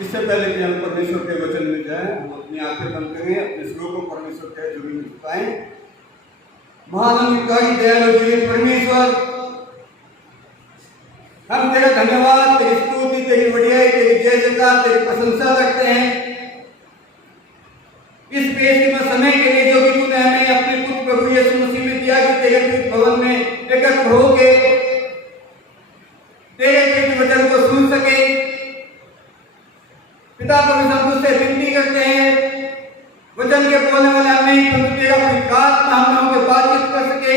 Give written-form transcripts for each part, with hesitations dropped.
इससे पहले कि हम परमेश्वर के वचन में जाएं, हम अपनी आंखें बंद करें, अपने स्लो को परमेश्वर के जुड़ी में झुकाएं। महानंदकारी दयालु जीवित परमेश्वर, हम तेरा धन्यवाद, तेरी स्तुति, तेरी बढ़ियाई, तेरी जय जयकार, तेरी प्रशंसा करते हैं इस बेशकीमत समय के लिए जो कि तूने हमें अपने पुत्र प्रभु यीशु मसीह में दिया कि तेरे पवित्र भवन में एकत्र होके तेरे पवित्र वचन को सुन सके। पिता प्रभु हम तुझसे विनती करते हैं, वचन के बोलने वाले हमें प्रभु तेरा पवित्र आत्मा हम लोगों के बातचीत कर सके,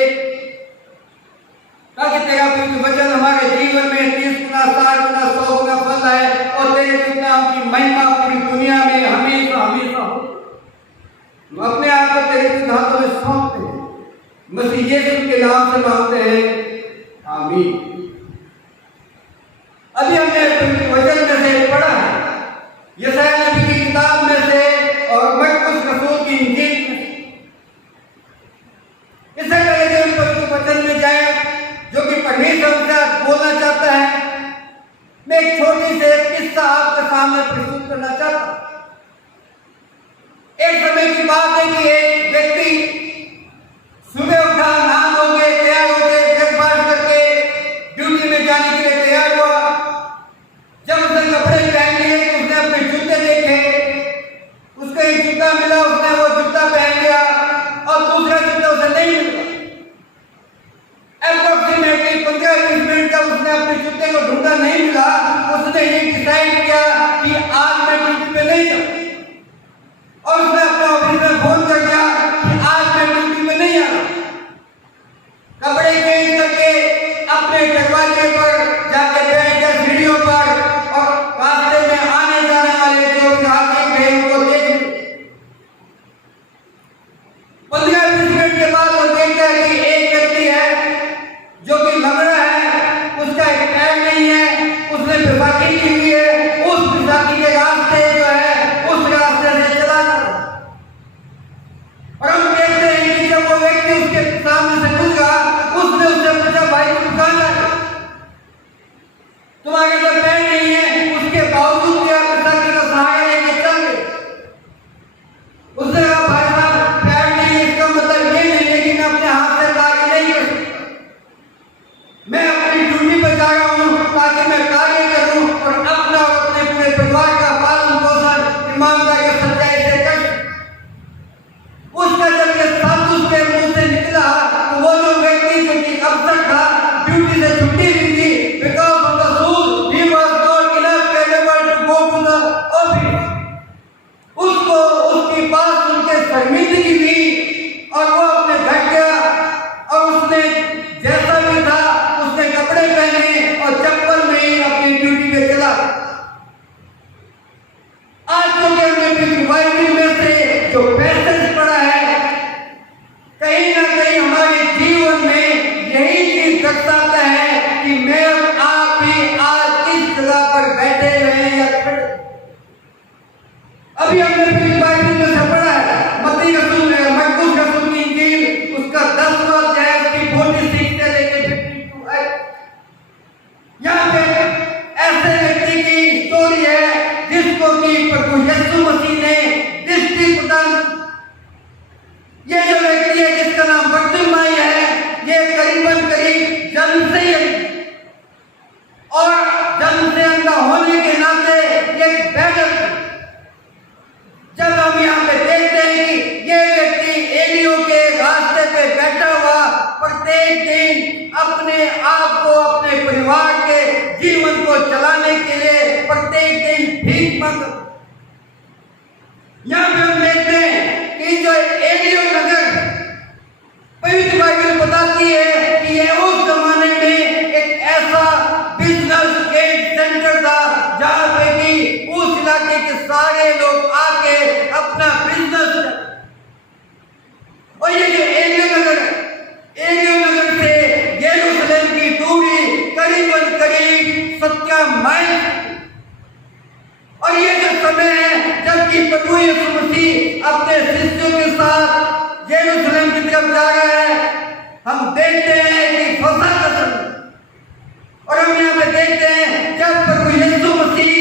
ताकि तेरा पवित्र वचन हमारे जीवन में 30 गुना, 60 गुना, 100 गुना फल आए और तेरे पवित्र नाम की महिमा पूरी दुनिया में हमेशा हमेशा हो। हम अपने आप को तेरे पवित्र हाथों में सौंपते हैं, मसीह यीशु के नाम से मांगते हैं, आमीन। अभी हमने वचन में से पढ़ा है यशायाह नबी की किताब में से और मरकुस रसूल की इंजील में से। इससे पहले कि हम पवित्र वचन में जाए जो कि परमेश्वर से बोलना चाहता है, मैं एक छोटी से किस्सा आपके सामने प्रस्तुत करना चाहता हूं। एक समय की बात है कि एक व्यक्ति सुबह उठा, नहा धो के तैयार होके ब्रेकफास्ट करके ड्यूटी में जाने के लिए तैयार हुआ। जब उसने कपड़े पहन लिए तो उसने अपने जूते देखे, उसको एक जूता मिला, उसने वो जूता पहन लिया और दूसरा जूता उसे नहीं मिला। अप्रोक्सीमेटली 15-20 मिनट तक उसने अपने जूते को ढूंढा, नहीं मिला। उसने ये डिसाइड किया कि आज मैं ड्यूटी पे नहीं जाऊँ और उसने अपने ऑफिस में फोन कर दिया कि आज मैं ड्यूटी पे नहीं आ रहा। कपड़े चेंज करके अपने दरवाजे पर जाके बैठ गया सीढ़ियों पर और रास्ते में आने जाने वाले जो ग्राहक थे उनको देख 15-20 मिनट के बाद वो देखता है कि एक व्यक्ति है जो कि लंगड़ा है, उसका एक पैर नहीं है, उसने बैसाखी की हुई है, उस बैसाखी के रास्ते जो है उस रास्ते से चला जा रहा। और हम देखते हैं कि जब वो व्यक्ति उसके सामने से गुजरा, उसने उससे पूछा, भाई तुम कहां जा रहे हो? तुम्हारे जब पैर नहीं है उसके बावजूद भी आप बैसाखी का सहारा लेके चल रहे। उसने कहा, भाई साहब पैर नहीं है इसका मतलब ये नहीं है कि मैं अपने हाथ से कार्य नहीं कर सकता। मैं अपनी ड्यूटी पर जा रहा हूँ ताकि मैं कार्य करूँ और अपना और अपने पूरे परिवार का पालन पोषण ईमानदारी और सच्चाई से कर। उसका जब ये शब्द उसके मुंह से निकला तो वो जो व्यक्ति जो कि अफसर था, ड्यूटी से छुट्टी ली थी, because of the rule he was not enough capable to go to the office। उसको उसकी बात सुन के शर्मिंदगी हुई और वो अपने घर गया और उसने जैसा भी था उसने कपड़े पहने और चप्पल में ही अपनी ड्यूटी पे चला। आज तो हमने बाइबल में से जो पैसेज पढ़ा है, कहीं ना कहीं हमारे जीवन में यही चीज दर्शाता है कि मैं और आप भी आज इस जगह पर बैठे हुए या खड़े। अभी हमने बाइबल में से पढ़ा है मत्ती रसूल मरकुस रसूल की इंजील उसका 10वां अध्याय उसकी 46 से लेकर 52 है। यहाँ पे ऐसे व्यक्ति की स्टोरी है जिसको कि प्रभु यीशु मसीह ने दृष्टि प्रदान। ये जो व्यक्ति है जिसका नाम बर्तिमाई है, ये करीबन करीब जन्म से और जन्म से अंधा होने के नाते एक बैठक। जब हम यहाँ पे देखते हैं कि ये व्यक्ति एलियों के रास्ते पे बैठा हुआ प्रत्येक दिन अपने आप को अपने परिवार के जीवन को चलाने के लिए प्रत्येक दिन भीख मांग। यहाँ पे हम देखते हैं कि जो एलियो नगर पवित्र बाइबल बताती है कि यह उस जमाने में एक ऐसा बिजनेस गेट सेंटर था जहाँ पे कि उस इलाके के सारे लोग आके अपना बिजनेस। और ये जो एलियो नगर है, एलियो नगर से यरूशलेम की दूरी करीबन करीब 17 माइल। और ये जो समय है जबकि प्रभु यीशु मसीह अपने शिष्यों के साथ यरूशलेम की तरफ जा रहा है, हम देखते हैं कि फसह का समय। और हम यहाँ पे देखते हैं जब प्रभु यीशु मसीह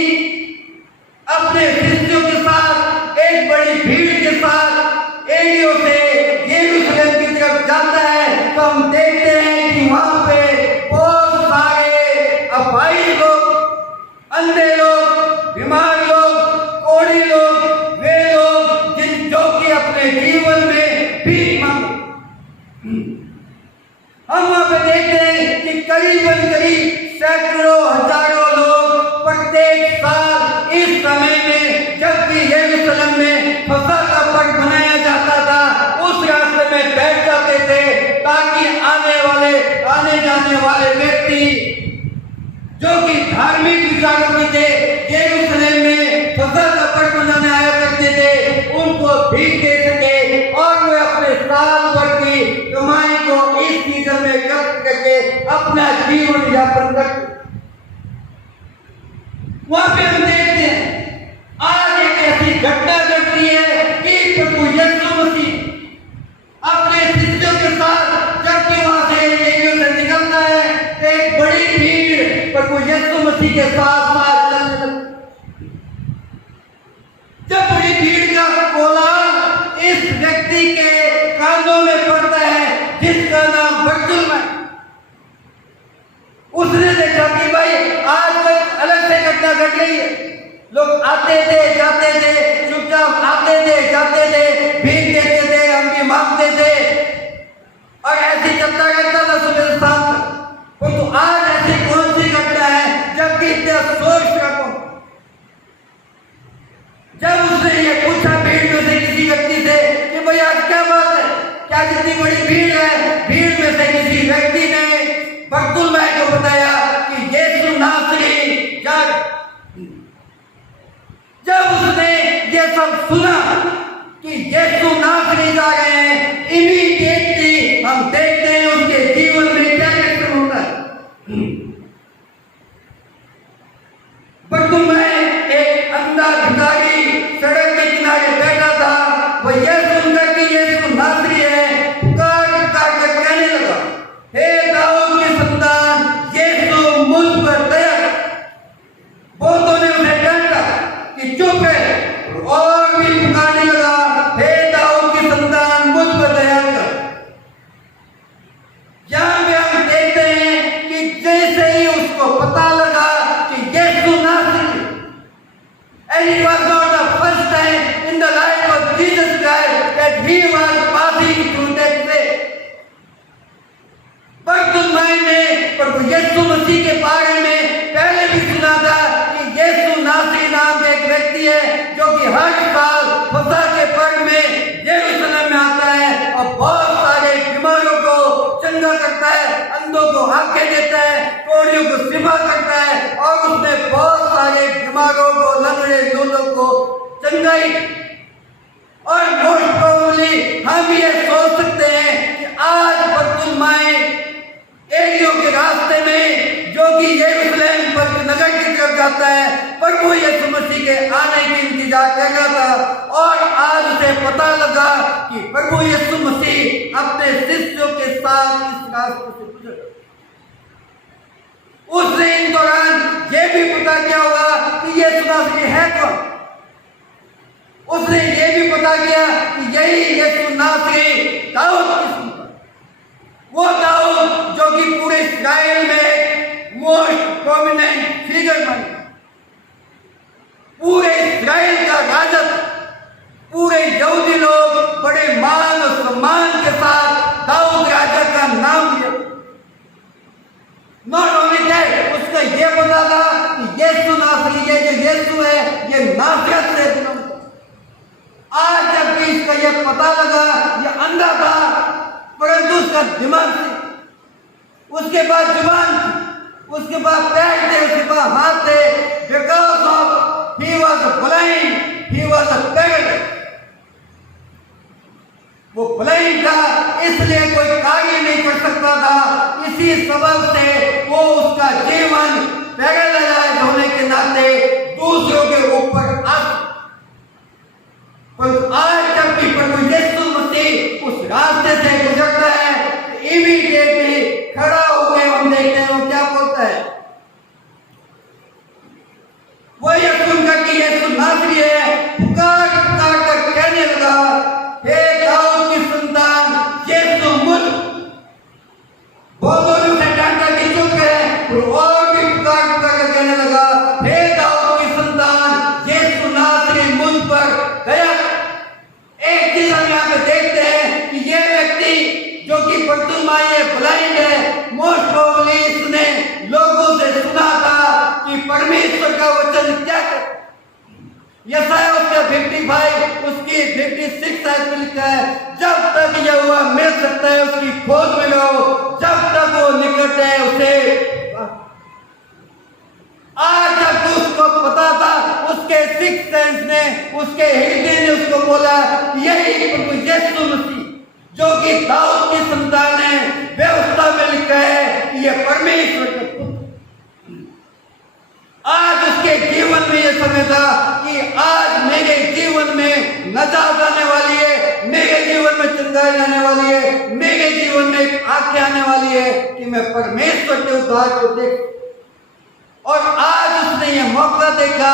जो कि धार्मिक विचारों के थे, यरूशलेम में फसल का पर्व मनाने आया करते थे, उनको भीख दे सके और वे अपने साल भर की कमाई को इस सीजन में एकत्र करके अपना जीवन यापन करते। वहां पे हम देखते हैं आज एक ऐसी घटना घटती है कि प्रभु यीशु मसीह अपने शिष्यों के साथ जबकि वहां से यीशु से निकलता है, एक बड़ी भीड़ प्रभु यीशु मसीह के साथ साथ चलने लगती। जब बड़ी भीड़ का कोलाहल इस व्यक्ति के कानों में पड़ता है जिसका नाम बरतुल्मै, उसने देखा कि भाई आज तक अलग से घटना घट रही है। लोग आते थे जाते थे, चुपचाप आते थे जाते थे, भीख देते थे, हम भी मांगते थे और ऐसे चलता रहता था सुबह शाम तक। तो आज ऐसी कौन सी घटना है जबकि इतना सोच रखो। जब उसने ये पूछा भीड़ में से किसी व्यक्ति से कि भाई आज क्या बात है, क्या कितनी बड़ी भीड़ है, भीड़ में से किसी व्यक्ति ने बरतुल्मै को बताया कि यीशु नासरी जा। जब उसने ये सब सुना कि यीशु नासरी जा रहे हैं, इमीडिएटली हम देखते हैं उसके जीवन में क्या रिएक्शन होता है। बरतुल्मै एक अंधा भिखारी सड़क के किनारे बैठा था। वह यह सुनकर कि यीशु नासरी है, पुकार पुकार कर कहने लगा, हे दाऊद के संतान, यीशु मुझ पर दया कर। बहुतों ने उसे डांटा कि चुप है और भी पुकारने लगा, हे दाऊद के संतान, मुझ पर दया कर। यहाँ पे हम देखते हैं कि जैसे ही उसको पता लगा कि यीशु नासरी, and it was not the first time in the life of Jesus Christ that he was passing through that way. बरतुल्मै ने प्रभु यीशु मसीह के बारे में पहले भी सुना था कि यीशु नासरी नाम एक व्यक्ति है जो कि हर साल फसह के पर्व में यरूशलेम में आता है और बहुत सारे बीमारों को चंगा करता है, अंधों को आंखें देता है, कोढ़ियों को शिफा करता है और उसने बहुत सारे बीमारों को, लंगड़े लोगों को चंगाई। और मोस्ट प्रोबेबली हम ये सोच सकते हैं कि आज बरतुल्मै एरियो के रास्ते में जो कि यरूशलेम पर नगर की तरफ जाता है, प्रभु यीशु मसीह के आने की इंतजार कर रहा था और आज उसे पता लगा कि प्रभु यीशु मसीह अपने शिष्यों के साथ इस रास्ते से गुजर। उसने इन दौरान ये भी पता किया होगा कि यीशु नासरी है कौन। उसने ये भी पता किया कि यही यीशु नासरी दाऊद की संतान, वो दाऊद जो कि पूरे इस्राएल में मोस्ट प्रोमिनेंट फिगर बने, पूरे इस्राएल का राजा, पूरे यहूदी लोग बड़े मान और सम्मान के साथ दाऊद राजा का नाम लिया। नॉट ओनली दैट, उसका ये पता था कि यीशु नासरी, ये जो यीशु है ये नासरत से बिलोंग। आज जबकि इसका ये पता लगा, ये अंधा था परंतु उसका दिमाग थी, उसके पास जुबान थी, उसके पास पैर थे, उसके पास हाथ थे। Because of he was blind, he was paralysed. वो ब्लाइंड था इसलिए कोई कार्य नहीं कर सकता था, इसी सबब से वो उसका जीवन पैरालाइज होने के नाते दूसरों के ऊपर आ। पर आज जब भी प्रभु यीशु मसीह उस रास्ते से गुजरता है तो इमीडिएटली खड़ा होकर हम देखते हैं वो क्या बोलता है। वो ये सुनकर कि यीशु नासरी है, पुकार पुकार कर कहने लगा, हे दाऊद की संतान, यीशु मुझ। बहुतों ने उसे डांटा कि चुप है और भी पुकार पुकार कर कहने लगा, हे दाऊद की संतान, यीशु नासरी मुझ पर दया। एक चीज हम यहाँ पे देखते हैं कि ये व्यक्ति जो कि बरतुल्मै ब्लाइंड है, मोस्ट प्रोबेबली इसने लोगों से सुना था कि परमेश्वर का वचन क्या है। यशायाह उसका 55 उसकी 56 आयत में लिखा है, जब तक यहोवा मिल सकता है उसकी खोज में रहो, जब तक वो निकट है उसे। आज जब उसको पता था, उसके सिक्स सेंस ने, उसके हृदय ने उसको बोला यही प्रभु यीशु मसीह जो कि दाऊद की संतान है, व्यवस्था में लिखा है कि यह परमेश्वर का पुत्र। आज उसके जीवन में यह समय था कि आज मेरे जीवन में नजात आने वाली है, मेरे जीवन में चंगाई आने वाली है, मेरे जीवन में एक आज्ञा आने वाली है कि मैं परमेश्वर के उद्धार को देख। और आज उसने यह मौका देखा,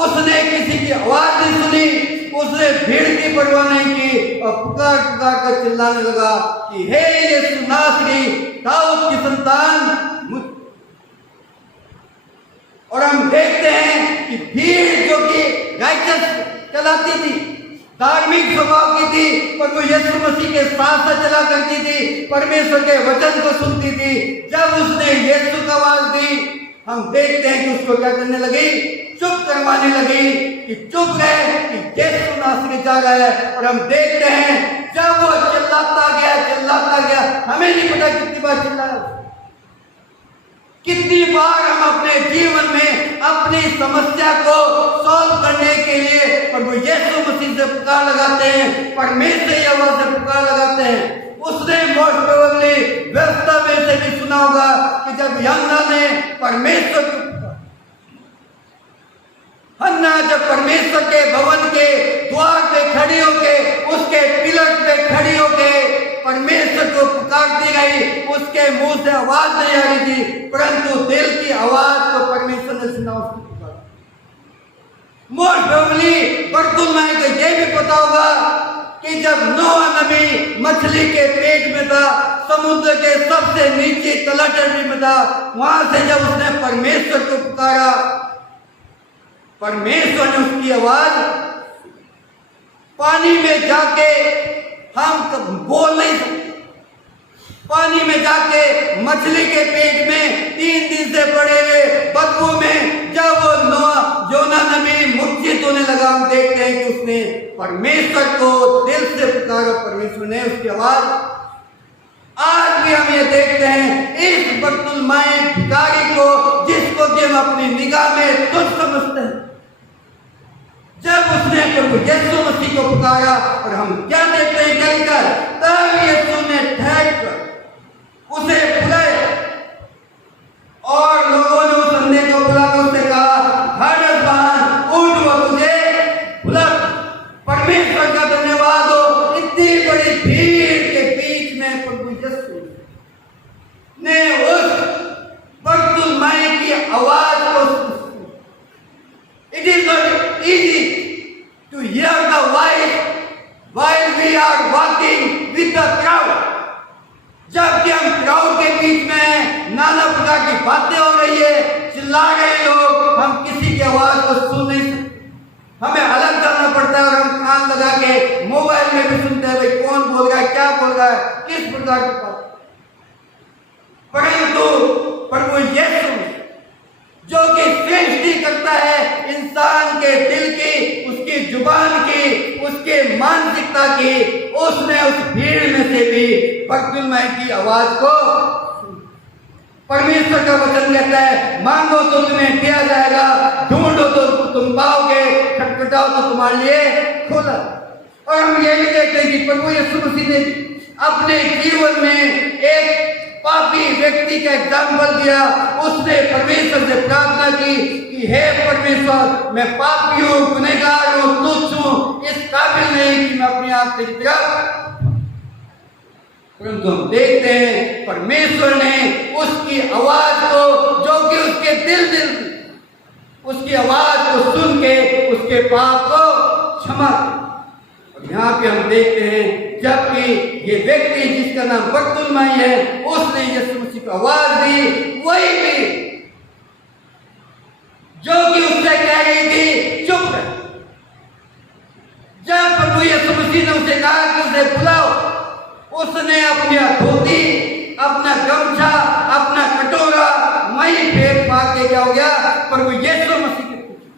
उसने किसी की आवाज नहीं सुनी, उसने भीड़ की परवाह नहीं की और पुकार पुकार कर चिल्लाने लगा कि हे यीशु नासरी, दाऊद की संतान मुझ। और हम देखते हैं कि भीड़ जो कि राइचस चलाती थी, धार्मिक स्वभाव की थी, पर वो यीशु मसीह के साथ साथ चला करती थी, परमेश्वर के वचन को सुनती थी। जब उसने यीशु का आवाज दी, हम देखते हैं कि उसको क्या करने लगी, चुप करवाने लगी कि चुप रहे कि यीशु नासरी जा रहा है। और हम देखते हैं जब वो चिल्लाता गया, हमें नहीं पता कितनी बार चिल्लाया, कितनी बार हम अपने जीवन में अपनी समस्या को सॉल्व करने के लिए प्रभु यीशु मसीह से पुकार लगाते हैं, परमेश्वर की आवाज से पुकार लगाते हैं। उसने मोस्ट प्रोबेबली व्यवस्था में से भी सुना होगा कि जब हन्ना ने परमेश्वर को, हन्ना जब परमेश्वर के भवन के द्वार पे खड़ी होके, उसके पिलर पे खड़ी होके परमेश्वर को पुकारती रही, उसके मुंह से आवाज नहीं आ रही थी, परंतु दिल की आवाज को परमेश्वर ने सुना, उसकी पुकार। मोस्ट प्रोबेबली बरतुलमै को यह भी पता होगा कि जब नोआ नबी मछली के पेट में था, समुद्र के सबसे नीचे तलहटी में था, वहां से जब उसने परमेश्वर को पुकारा, परमेश्वर ने उसकी आवाज, पानी में जाके हम बोल नहीं सकते, पानी में जाके मछली के पेट में 3 दिन से पड़े हुए बदबू में जब वो योना नबी मूर्छित होने लगा, हम देखते हैं कि उसने परमेश्वर को दिल से पुकारा, परमेश्वर ने उसकी आवाज। आज भी हम ये देखते हैं इस बरतुलमै भिखारी को, जिसको कि हम अपनी निगाह में तुच्छ समझते हैं, जब उसने प्रभु यीशु मसीह को पुकारा और हम क्या देखते हैं चलकर, तब यीशु ने ठहर कर उसे बुलाया और लोगों ने उस अंधे को बुलाकर उससे कहा, धड़कन उठ, वो तुझे बुला। परमेश्वर का धन्यवाद हो, इतनी बड़ी भीड़ के बीच में प्रभु यीशु ने उस बरतुलमै की आवाज को। It is not easy to hear the voice while we are walking with the crowd. जबकि हम क्राउड के बीच में नाना प्रकार की बातें हो रही है, चिल्ला रहे लोग, हम किसी की आवाज को सुन नहीं सकते, हमें अलग जाना पड़ता है और हम कान लगा के मोबाइल में भी सुनते हैं, भाई कौन बोल रहा है, क्या बोल रहा है, किस प्रकार की बात। परंतु प्रभु यीशु जो कि सृष्टि करता है इंसान के दिल की, उसकी जुबान की, उसके मानसिकता की, उसने उस भीड़ में से भी बरतुलमै की आवाज को। परमेश्वर का वचन कहता है, मांगो तो तुम्हें दिया जाएगा, ढूंढो तो तुम पाओगे, खटखटाओ तो तुम्हारे लिए खुला। और हम ये भी देखते हैं कि प्रभु यीशु मसीह ने अपने जीवन में एक पापी व्यक्ति का एग्जाम्पल दिया। उसने परमेश्वर से प्रार्थना की कि हे परमेश्वर, मैं पापी हूँ, गुनहगार हूँ, तुच्छ हूँ, इस काबिल नहीं कि मैं अपनी आंख तेरी तरफ। परंतु हम देखते हैं परमेश्वर ने उसकी आवाज को, जो कि उसके दिल उसकी आवाज को सुन के उसके पाप को क्षमा। और यहाँ पे हम देखते हैं जबकि ये व्यक्ति जिसका नाम बरतुलमै है, उसने यीशु मसीह को आवाज दी, वही भी जो कि उससे कह रही थी चुप रहे। जब प्रभु यीशु मसीह ने उसे कहा कि उसे बुलाओ, उसने अपनी धोती, अपना गमछा, अपना कटोरा वहीं फेंक मार के क्या हो गया, प्रभु यीशु मसीह के पीछे।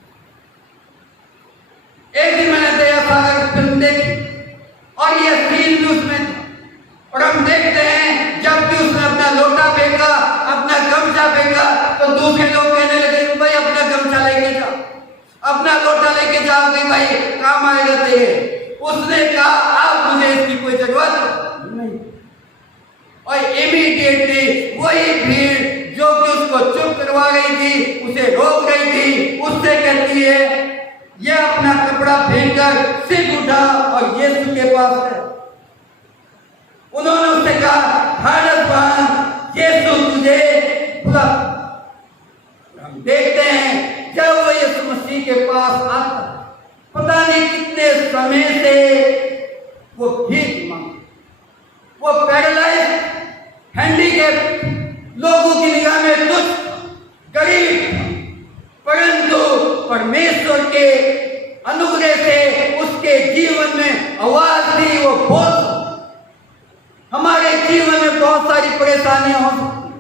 एक दिन मैंने दया सागर फिल्म देखी और ये सीन भी उसमें था। और हम देखते हैं जब भी उसने अपना लोटा फेंका, अपना गमछा फेंका, तो दूसरे लोग कहने लगे भाई अब अपना लोटा लेके जाओ कि भाई काम आएगा तेरे। उसने कहा आप मुझे इसकी कोई जरूरत नहीं। और इमीडिएटली वही भीड़ जो कि उसको चुप करवा रही थी, उसे रोक रही थी, उससे कहती है ये अपना कपड़ा फेंककर सिर उठा और यीशु के पास है। उन्होंने उससे कहा हालतवान यीशु तुझे बुला। हम देखते हैं जब वो यीशु मसीह के पास आता, पता नहीं कितने समय से वो भीख मांग, वो पैरालाइज हैंडीकैप लोगों की निगाह में तुच्छ गरीब, परंतु परमेश्वर के अनुग्रह से उसके जीवन में आवाज दी, वो बोल। हमारे जीवन में बहुत सारी परेशानियां हो सकती हैं,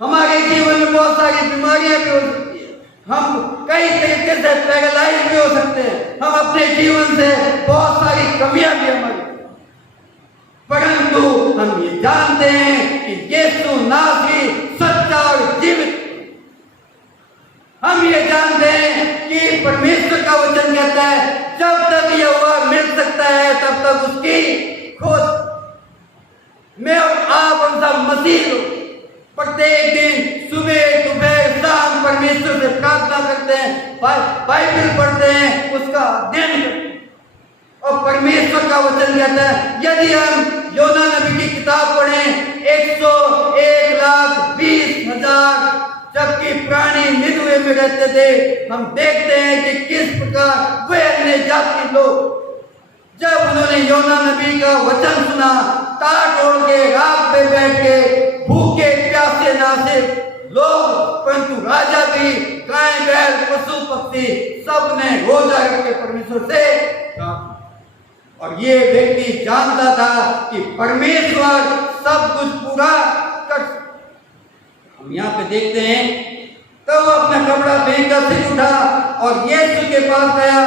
हमारे जीवन में बहुत सारी बीमारियां भी हो सकती है, हम कई तरीके से पैरालाइज भी हो सकते हैं, हम अपने जीवन से बहुत सारी कमियां भी हमारी, परंतु हम ये जानते हैं कि यीशु नासरी सच्चा और जीवित। हम ये जानते हैं कि परमेश्वर का वचन कहता है जब तक यह वह मिल सकता है तब तक उसकी खोज। मैं और आप हम सब मसीह प्रत्येक दिन सुबह दोपहर शाम परमेश्वर से प्रार्थना करते हैं, बाइबल पढ़ते हैं, उसका अध्ययन करते हैं। और परमेश्वर का वचन कहता है यदि हम योना नबी की किताब पढ़ें 101,20,000 जबकि प्राणी निन्वे में रहते थे, हम देखते हैं कि किस प्रकार वे अन्य जाति लोग जब उन्होंने योना नबी का वचन सुना, टाट ओढ़ के रात पे बैठ के भूखे प्यासे ना सिर्फ लोग परंतु राजा भी, गाय बैल पशु पक्षी सब ने रोजा रख के परमेश्वर से। और ये व्यक्ति जानता था कि परमेश्वर सब कुछ पूरा कर। हम यहाँ पे देखते हैं तो वो अपना कपड़ा फेंककर सिर उठा और यीशु के पास गया।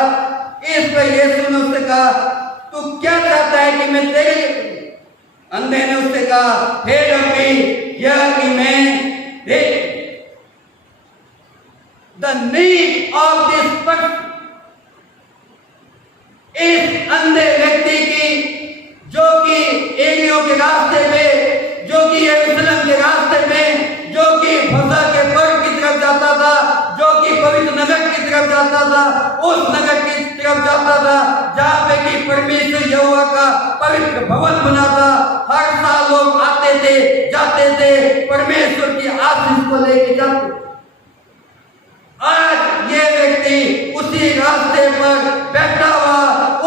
इस पर यीशु ने उससे कहा तू क्या चाहता है कि मैं तेरे लिए करूं? अंधे ने उससे कहा हे रब्बी यह कि मैं देख। The need of this person, इस अंधे व्यक्ति की जो कि एरियो के रास्ते में, जो कि यरूशलेम के रास्ते में, जो कि फसह के पर्व की तरफ जाता था, जो कि पवित्र नगर की तरफ जाता था, उस नगर की तरफ जाता था जहाँ पे कि परमेश्वर यहोवा का पवित्र भवन बना था। हर साल लोग आते थे जाते थे, परमेश्वर की आशीष को लेके जाते। आज ये व्यक्ति उसी रास्ते पर बैठा हुआ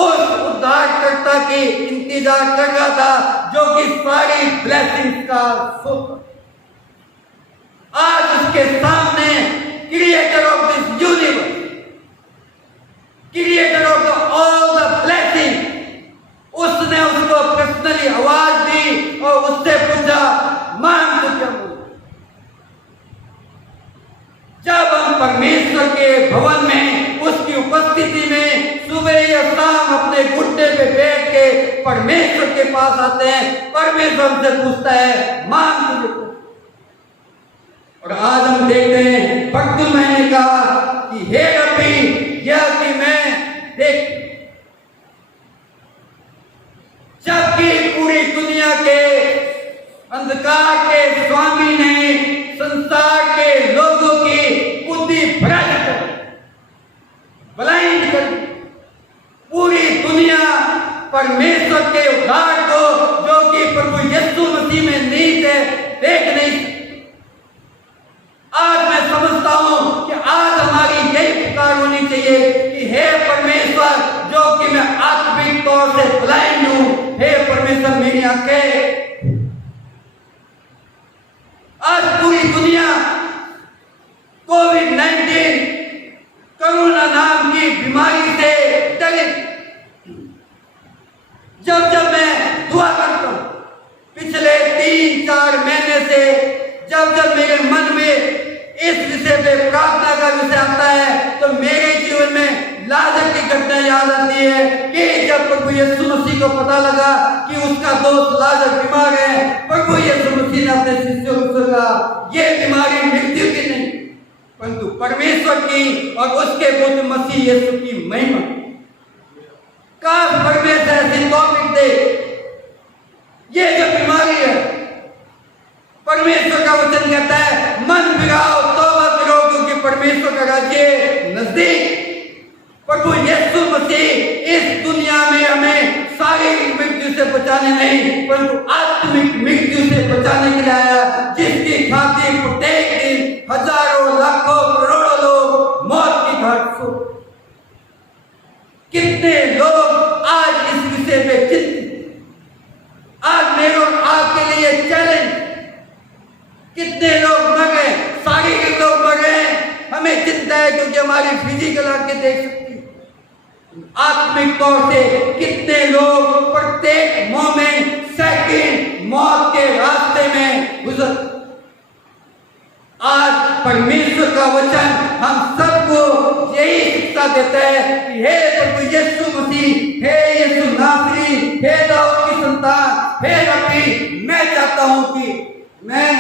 उस उद्धारकर्ता की इंतजार कर रहा था जो कि सारी ब्लेसिंग्स का सोर्स। आज उसके सामने creator of this universe, creator of all the blessing, उसने उसको पर्सनली आवाज दी और उससे पूछा मांग तो क्या बोल। जब हम परमेश्वर के भवन में उसकी उपस्थिति में सुबह या शाम अपने घुटने पे बैठ के परमेश्वर के पास आते हैं, परमेश्वर हमसे पूछता है मांग तुझे। और आज हम देखते हैं भक्तुल मैंने कहा कि हे रब्बी यह कि मैं देख। जबकि पूरी दुनिया के अंधकार के स्वामी ने संसार के लोगों की बुद्धि भ्रष्ट कर, ब्लाइंड कर, पूरी दुनिया परमेश्वर के उद्धार को जो कि प्रभु यीशु मसीह में नीत है देख नहीं। आज मैं समझता हूं कि आज हमारी यही पुकार होनी चाहिए कि हे परमेश्वर जो कि मैं आत्मिक तौर से ब्लाइंड हूं, हे परमेश्वर मेरी आंखें। आज पूरी दुनिया कोविड-19 कोरोना नाम की बीमारी से डरे। जब जब मैं दुआ करता हूं पिछले 3-4 महीने से, जब जब मेरे मन में इस विषय पे प्रार्थना का विषय आता है तो मेरे जीवन में लाजर की घटना याद आती है कि जब प्रभु यीशु मसीह को पता लगा कि उसका दोस्त लाजर बीमार है, प्रभु यीशु मसीह ने अपने शिष्यों को कहा ये बीमारी मृत्यु की नहीं परंतु परमेश्वर की और उसके पुत्र मसीह यीशु की महिमा। काश परमेश्वर ऐसी तौफीक दे। ये जो बीमारी है, परमेश्वर का वचन कहता है मन फिराओ, तौबा करो, क्योंकि परमेश्वर का राज्य नजदीक। प्रभु यीशु मसीह इस दुनिया में हमें शारीरिक मृत्यु से बचाने नहीं, परंतु आत्मिक मृत्यु से बचाने के लिए आया, जिसकी खातिर प्रत्येक दिन हजारों लाखों करोड़ों लोग मौत की घाट सो। कितने लोग आज इस विषय पे चिंतित। आज मेरे और आपके लिए चैलेंज, कितने लोग मर गए, शारीरिक लोग मर गए, हमें चिंता है क्योंकि हमारी फिजिकल आंखें देख सकती। आत्मिक तौर से कितने लोग प्रत्येक मोमेंट सेकंड मौत के रास्ते में गुजर। आज परमेश्वर का वचन हम सबको यही शिक्षा देता है कि हे प्रभु यीशु मसीह, हे यीशु नासरी, हे दाऊद की संतान, हे रब्बी, मैं चाहता हूं कि मैं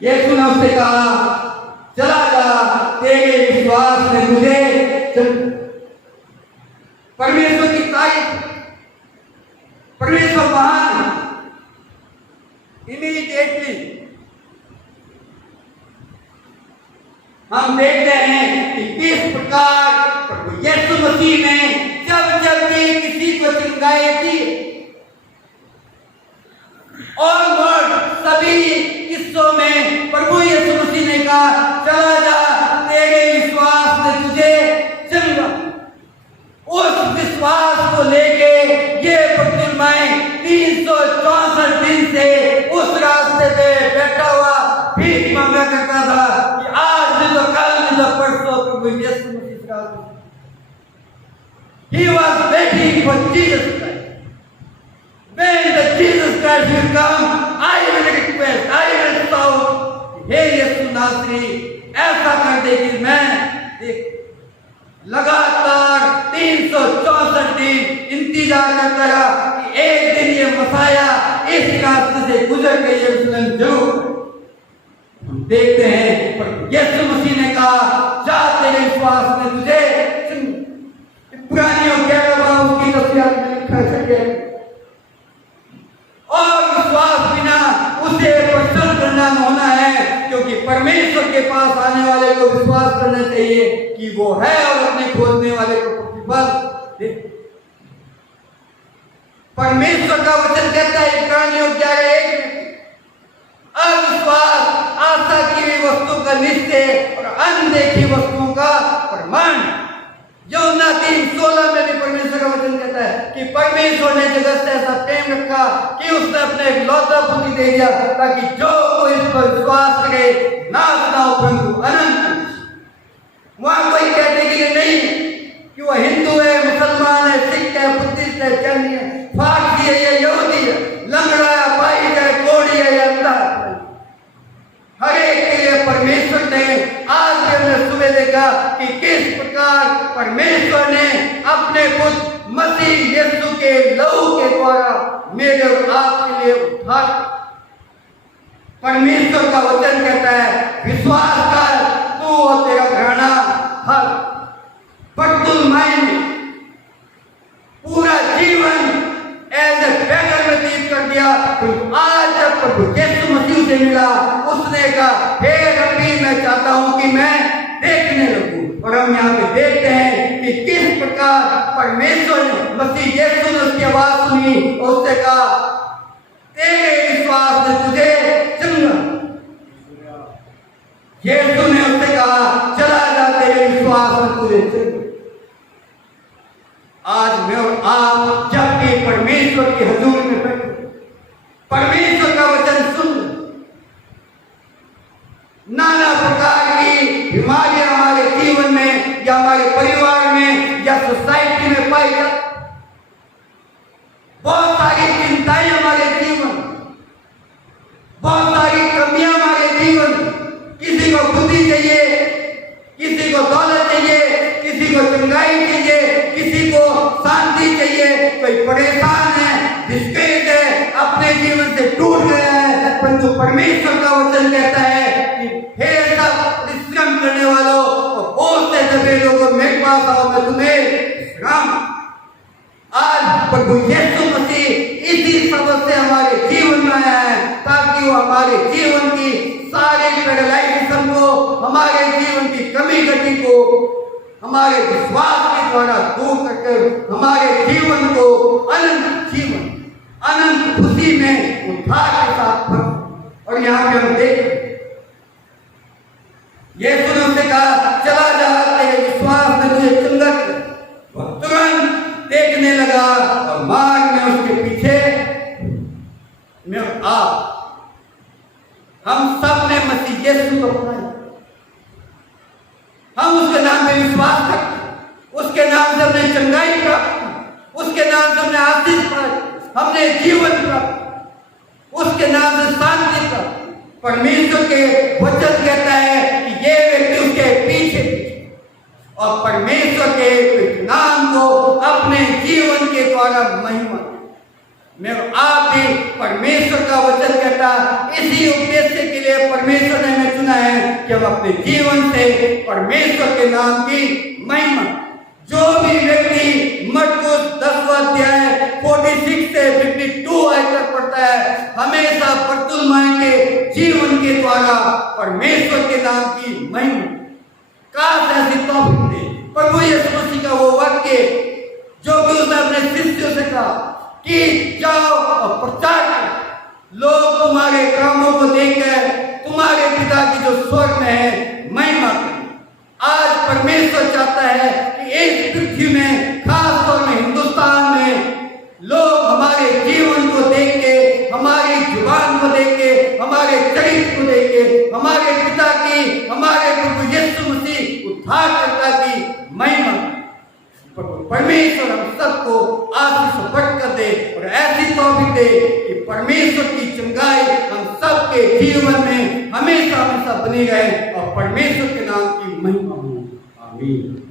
यीशु ने उससे कहा चला जा, तेरे विश्वास ने तुझे। परमेश्वर की तारीफ, परमेश्वर महान। इमीडिएटली हम देखते हैं कि किस प्रकार प्रभु यीशु मसीह ने जब भी किसी को चिंगाई थी, और सभी किस्सों में प्रभु यीशु मसीह ने कहा चला जा, तेरे विश्वास ने तुझे चंगा। उस विश्वास को लेके ये प्रतिमाएं 364 दिन से उस रास्ते पे बैठा हुआ भीख मांगा करता था कि आज नहीं तो कल, नहीं तो परसों प्रभु यीशु मसीह का। He was waiting for Jesus Christ. When the Jesus Christ will come, I will request, I will shout, हे यीशु नासरी, ऐसा कर दे कि मैं लगातार 364 दिन इंतजार करता रहा कि एक दिन ये मसाया इस रास्ते से गुजर के यरूशलेम जरूर। हम देखते हैं पर यीशु मसीह ने कहा जा, तेरे विश्वास में तुझे। पुरानी और 11 बार उसकी तस्वीर में लिखा है, और विश्वास बिना उसे प्रसन्न करना होना है, क्योंकि परमेश्वर के पास आने वाले को विश्वास करना चाहिए कि वो है और अपने खोजने वाले को प्रतिफल दे। परमेश्वर का वचन कहता है इब्रानियों 11:1 में, अविश्वास आशा की हुई वस्तु का निश्चय और अनदेखी वस्तुओं का प्रमाण। यूहन्ना 3:16 में भी परमेश्वर का वचन कहता है कि परमेश्वर ने जगत से ऐसा प्रेम रखा कि उसने अपने इकलौता पुत्र दे दिया, ताकि जो कोई इस पर विश्वास करे नाश ना हो परंतु अनंत। वहां कोई कहने के लिए नहीं कि वो हिंदू है, मुसलमान है, सिख है, बुद्धिस्ट है, जैन है, फारसी है या यहूदी है, लंगड़ा है, अपाहिज है, कोढ़ी है या अंधा है। हर एक के लिए परमेश्वर ने आज हमने सुबह देखा कि किस प्रकार परमेश्वर ने अपने पुत्र मसीह यीशु के लहू के द्वारा मेरे और आपके लिए उद्धार। परमेश्वर का वचन कहता है विश्वास कर, तू और तेरा घराना हर बर्तुल मायने पूरा जीवन एज ए बेगर व्यतीत कर दिया। आज जब प्रभु यीशु मसीह से मिला, उसने कहा हे रब्बी, मैं चाहता हूं कि मैं देखने लगूं। और हम यहाँ पे देखते हैं कि किस प्रकार परमेश्वर ने, मसीह यीशु ने उसकी आवाज सुनी और उससे कहा तेरे विश्वास ने तुझे चंगा। यीशु ने उससे कहा चला जा, तेरे विश्वास ने तुझे चंगा। आज मैं और आप जब भी परमेश्वर के हुजूर में बैठे, परमेश्वर का वचन सुन, नाना प्रकार की बीमारियां हमारे जीवन में या हमारे परिवार में या सोसाइटी में पाई जाती, बहुत सारी चिंताएं हमारे जीवन, बहुत सारी कमियां हमारे जीवन। किसी को बुद्धि चाहिए, किसी को दौलत चाहिए, किसी को चंगाई चाहिए, किसी को शांति चाहिए, कोई परेशान है, डिस्ट्रेस है, अपने जीवन से टूट गया है, परंतु परमेश्वर का वचन कहता है कि हे सब परिश्रम करने वालों और बोझ से दबे लोगों, मेरे पास आओ, मैं तुम्हें विश्राम। आज प्रभु यीशु मसीह इसी सबक से हमारे जीवन में आया है ताकि वो हमारे जीवन की सारे पैरालाइजेशन को, हमारे जीवन की कमी गति को हमारे विश्वास के द्वारा दूर करके हमारे जीवन को अनंत जीवन, अनंत खुशी में उद्धार के साथ भर। और यहाँ पे हम देख यीशु ने उसे कहा, चला जा, तेरे विश्वास ने तुझे चंगा किया। वह तुरंत देखने लगा और मार्ग में उसके पीछे में आ। हम सब ने मसीह यीशु को अपनाया, हम उसके नाम पे विश्वास करते, उसके नाम से हमने चंगाई प्राप्त, उसके नाम से हमने आशीष प्राप्त, हमने जीवन प्राप्त, उसके नाम से शांति प्राप्त। परमेश्वर के वचन कहता है कि ये व्यक्ति उसके पीछे और परमेश्वर के नाम को अपने जीवन के द्वारा महिमा। मैं आप भी परमेश्वर का वचन कहता, इसी उद्देश्य के लिए परमेश्वर ने हमें चुना है कि हम अपने जीवन से परमेश्वर के नाम की महिमा। जो भी व्यक्ति मरकुस 10वां अध्याय 46 से 52 आयत तक पढ़ता है, हमेशा बरतुल्मै के जीवन के द्वारा परमेश्वर के नाम की महिमा। काश ऐसी तौफीक दे प्रभु यीशु मसीह का वो वाक्य जो कि उसने अपने शिष्यों से कहा कि जाओ और प्रचार करो, लोग तुम्हारे कामों को देखकर तुम्हारे पिता की जो स्वर्ग में है महिमा करें। आज परमेश्वर चाहता है कि इस पृथ्वी में, खास तौर में हिंदुस्तान में, लोग हमारे जीवन को देख के, हमारी जुबान को देख के, हमारे चरित्र को देख के, हमारे पिता की, हमारे प्रभु यीशु मसीह उद्धारकर्ता की महिमा। परमेश्वर हम सबको आशीष बरकत दे और ऐसी तौफीक दे कि परमेश्वर की चंगाई हम सबके जीवन में हमेशा हमेशा बनी रहे और परमेश्वर के नाम की महिमा हो। आमीन।